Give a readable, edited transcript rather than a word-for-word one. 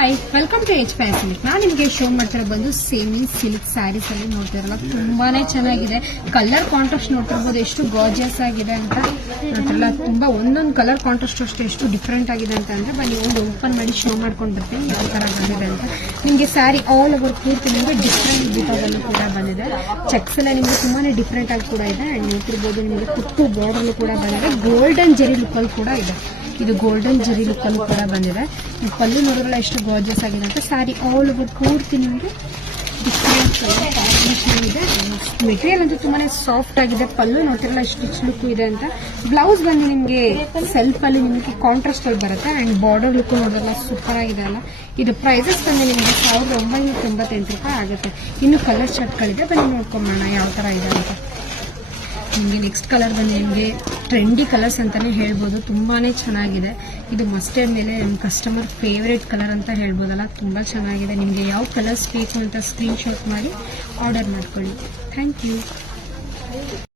Hi, welcome to H fashion. ನಾನು ನಿಮಗೆ show ಮಾಡ್ತಾರೆ ಬಂದು ಸೇಮಿ ಸಿಲ್ಕ್ ಸ್ಯಾರೀಸ್ ಅಲ್ಲಿ ನೋಡ್ತಿರಲ್ಲ, ತುಂಬಾನೇ ಚೆನ್ನಾಗಿದೆ. ಕಲರ್ ಕಾಂಟ್ರಾಸ್ಟ್ ನೋಡ್ತಿರ್ಬೋದು ಎಷ್ಟು ಗಾರ್ಜಿಯಸ್ ಆಗಿದೆ ಅಂತ ನೋಡ್ತಿರಲ್ಲ. ತುಂಬಾ ಒಂದೊಂದು ಕಲರ್ ಕಾಂಟ್ರಾಸ್ಟ್ ಅಷ್ಟು ಎಷ್ಟು ಡಿಫ್ರೆಂಟ್ ಆಗಿದೆ ಅಂತ ಅಂದ್ರೆ ಬನ್ನಿ ಒಂದು ಓಪನ್ ಮಾಡಿ ಶೋ ಮಾಡ್ಕೊಂಡು ಬರ್ತೀನಿ ಯಾವ ತರ ಬಂದಿದೆ ಅಂತ. ನಿಮಗೆ ಸ್ಯಾರಿ ಆಲ್ ಓವರ್ ಪೂರ್ತಿ ನಿಮಗೆ ಡಿಫ್ರೆಂಟ್ ಬೀಟಲ್ಲೂ ಕೂಡ ಬಂದಿದೆ. ಚೆಕ್ಸ್ ಎಲ್ಲ ನಿಮಗೆ ತುಂಬಾನೇ ಡಿಫ್ರೆಂಟ್ ಆಗಿ ಕೂಡ ಇದೆ. ಅಂಡ್ ನೋಡ್ತಿರ್ಬೋದು ನಿಮಗೆ ಕುಪ್ಪು ಬಾರ್ಡರ್ ಕೂಡ ಬಂದಿದೆ. ಗೋಲ್ಡನ್ ಜೆರಿ ಲುಕ್ ಅಲ್ಲಿ ಕೂಡ ಇದೆ. ಇದು ಗೋಲ್ಡನ್ ಜೆರಿ ಲುಕ್ ಅಲ್ಲಿ ಕೂಡ ಬಂದಿದೆ. ಪಲ್ಲು ನೋಡಿದ್ರಲ್ಲ ಎಷ್ಟು ಗಾರ್ಜಿಯಸ್ ಆಗಿದೆ ಅಂತ. ಸ್ಯಾರಿ ಆಲ್ ಓವರ್ ಪೂರ್ತಿ ನಿಮಗೆ ಡಿಫ್ರೆಂಟ್ ಕಲರ್ ಕಾಂಬಿನೇಷನ್ ಇದೆ. ಮೆಟೀರಿಯಲ್ ಅಂತೂ ತುಂಬಾನೇ ಸಾಫ್ಟ್ ಆಗಿದೆ. ಪಲ್ಲು ನೋಡ್ತಿರಲ್ಲ ಎಷ್ಟು ರಿಚ್ ಲುಕ್ ಇದೆ ಅಂತ. ಬ್ಲೌಸ್ ಬಂದು ನಿಮಗೆ ಸೆಲ್ಫ್ ಅಲ್ಲಿ ನಿಮಗೆ ಕಾಂಟ್ರಾಸ್ಟ್ ಅಲ್ಲಿ ಬರುತ್ತೆ. ಅಂಡ್ ಬಾರ್ಡರ್ ಲುಕ್ ನೋಡಿದ್ರಲ್ಲ ಸೂಪರ್ ಆಗಿದೆ ಅಲ್ಲ. ಇದು ಪ್ರೈಸಸ್ ಬಂದು ನಿಮಗೆ 1998 ರೂಪಾಯಿ ಆಗುತ್ತೆ. ಇನ್ನು ಕಲರ್ ಶರ್ಟ್ಗಳಿದೆ, ಬನ್ನಿ ನೋಡ್ಕೊಂಬೋಣ ಯಾವ ತರ ಇದೆ ಅಂತ. ನಿಮಗೆ ನೆಕ್ಸ್ಟ್ ಕಲರ್ ಬಂದು ನಿಮಗೆ ಟ್ರೆಂಡಿ ಕಲರ್ಸ್ ಅಂತಾನೆ ಹೇಳ್ಬೋದು. ತುಂಬಾನೇ ಚೆನ್ನಾಗಿದೆ. ಇದು ಮಸ್ಟರ್ಡ್ ಮೇಲೆ ನಮ್ಮ ಕಸ್ಟಮರ್ ಫೇವ್ರೇಟ್ ಕಲರ್ ಅಂತ ಹೇಳ್ಬೋದಲ್ಲ, ತುಂಬಾ ಚೆನ್ನಾಗಿದೆ. ನಿಮಗೆ ಯಾವ ಕಲರ್ಸ್ ಬೇಕು ಅಂತ ಸ್ಕ್ರೀನ್ ಶಾಟ್ ಮಾಡಿ ಆರ್ಡರ್ ಮಾಡ್ಕೊಳ್ಳಿ. Thank you.